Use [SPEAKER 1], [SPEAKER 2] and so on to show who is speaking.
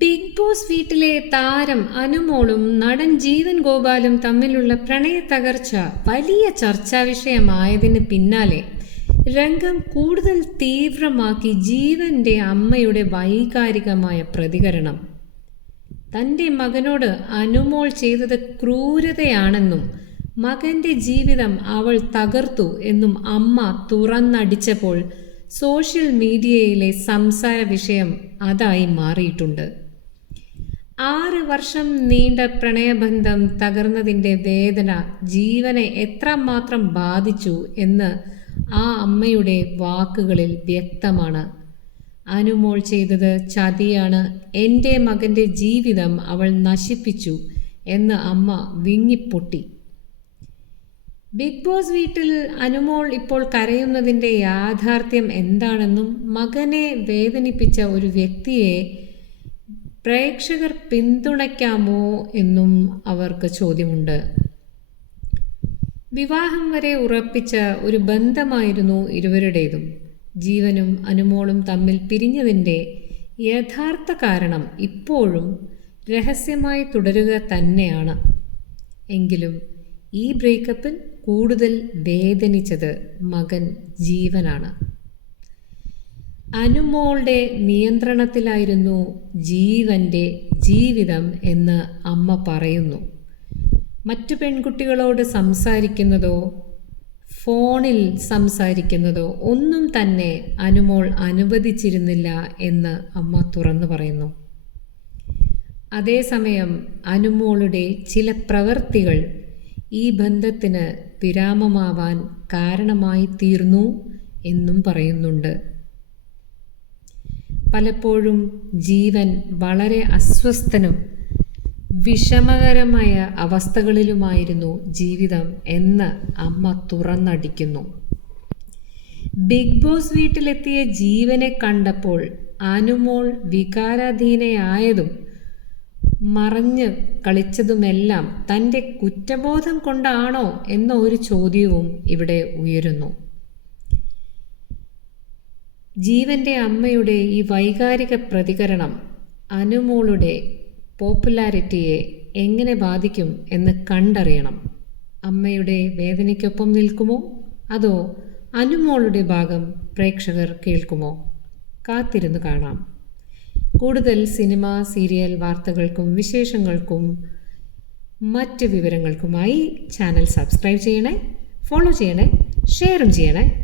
[SPEAKER 1] Big boss വീട്ടിലെ താരം അനുമോളും നടൻ ജീവൻ ഗോപാലും തമ്മിലുള്ള പ്രണയ തകർച്ച വലിയ ചർച്ചാ വിഷയമായതിന് പിന്നാലെ രംഗം കൂടുതൽ തീവ്രമാക്കി ജീവന്റെ അമ്മയുടെ വൈകാരികമായ പ്രതികരണം. തന്റെ മകനോട് അനുമോൾ ചെയ്തത് ക്രൂരതയാണെന്നും മകന്റെ ജീവിതം അവൾ തകർത്തു എന്നും അമ്മ തുറന്നടിച്ചപ്പോൾ സോഷ്യൽ മീഡിയയിലെ സംസാര വിഷയം അതായി മാറിയിട്ടുണ്ട്. ആറ് വർഷം നീണ്ട പ്രണയബന്ധം തകർന്നതിന്റെ വേദന ജീവനെ എത്രമാത്രം ബാധിച്ചു എന്ന് ആ അമ്മയുടെ വാക്കുകളിൽ വ്യക്തമാണ്. അനുമോൾ ചെയ്തത് ചതിയാണ്. എന്റെ മകന്റെ ജീവിതം അവൾ നശിപ്പിച്ചു എന്ന് അമ്മ വിങ്ങിപ്പൊട്ടി. ബിഗ് ബോസ് വീട്ടിൽ അനുമോൾ ഇപ്പോൾ കരയുന്നതിന്റെ യാഥാർത്ഥ്യം എന്താണെന്നും മകനെ വേദനിപ്പിച്ച ഒരു വ്യക്തിയെ പ്രേക്ഷകർ പിന്തുണയ്ക്കാമോ എന്നും അവർക്ക് ചോദ്യമുണ്ട്. വിവാഹം വരെ ഉറപ്പിച്ച ഒരു ബന്ധമായിരുന്നു ഇരുവരുടേതും. ജീവനും അനുമോളും തമ്മിൽ പിരിഞ്ഞതിന്റെ യഥാർത്ഥ കാരണം ഇപ്പോഴും രഹസ്യമായി തുടരുക തന്നെയാണ്. എങ്കിലും ഈ ബ്രേക്കപ്പിൽ കൂടുതൽ വേദനിച്ചത് മകൻ ജീവനാണ്. അനുമോളുടെ നിയന്ത്രണത്തിലായിരുന്നു ജീവന്റെ ജീവിതം എന്ന് അമ്മ പറയുന്നു. മറ്റു പെൺകുട്ടികളോട് സംസാരിക്കുന്നതോ ഫോണിൽ സംസാരിക്കുന്നതോ ഒന്നും തന്നെ അനുമോൾ അനുവദിച്ചിരുന്നില്ല എന്ന് അമ്മ തുറന്നു പറയുന്നു. അതേസമയം അനുമോളുടെ ചില പ്രവൃത്തികൾ ഈ ബന്ധത്തിന് വിരാമമാവാൻ കാരണമായി തീർന്നു എന്നും പറയുന്നുണ്ട്. പലപ്പോഴും ജീവൻ വളരെ അസ്വസ്ഥനും വിഷമകരമായ അവസ്ഥകളിലുമായിരുന്നു ജീവിതം എന്ന് അമ്മ തുറന്നടിക്കുന്നു. ബിഗ് ബോസ് വീട്ടിലെത്തിയ ജീവനെ കണ്ടപ്പോൾ അനുമോൾ വികാരാധീനയായതും മറഞ്ഞ് കളിച്ചതുമെല്ലാം തന്റെ കുറ്റബോധം കൊണ്ടാണോ എന്ന ഒരു ചോദ്യവും ഇവിടെ ഉയരുന്നു. ജീവന്റെ അമ്മയുടെ ഈ വൈകാരിക പ്രതികരണം അനുമോളുടെ പോപ്പുലാരിറ്റിയെ എങ്ങനെ ബാധിക്കും എന്ന് കണ്ടറിയണം. അമ്മയുടെ വേദനയ്ക്കൊപ്പം നിൽക്കുമോ? അതോ അനുമോളുടെ ഭാഗം പ്രേക്ഷകർ കേൾക്കുമോ? കാത്തിരുന്നു കാണാം. കൂടുതൽ സിനിമ സീരിയൽ വാർത്തകൾക്കും വിശേഷങ്ങൾക്കും മറ്റ് വിവരങ്ങൾക്കുമായി ചാനൽ സബ്സ്ക്രൈബ് ചെയ്യണേ ഫോളോ ചെയ്യണേ ഷെയറും ചെയ്യണേ.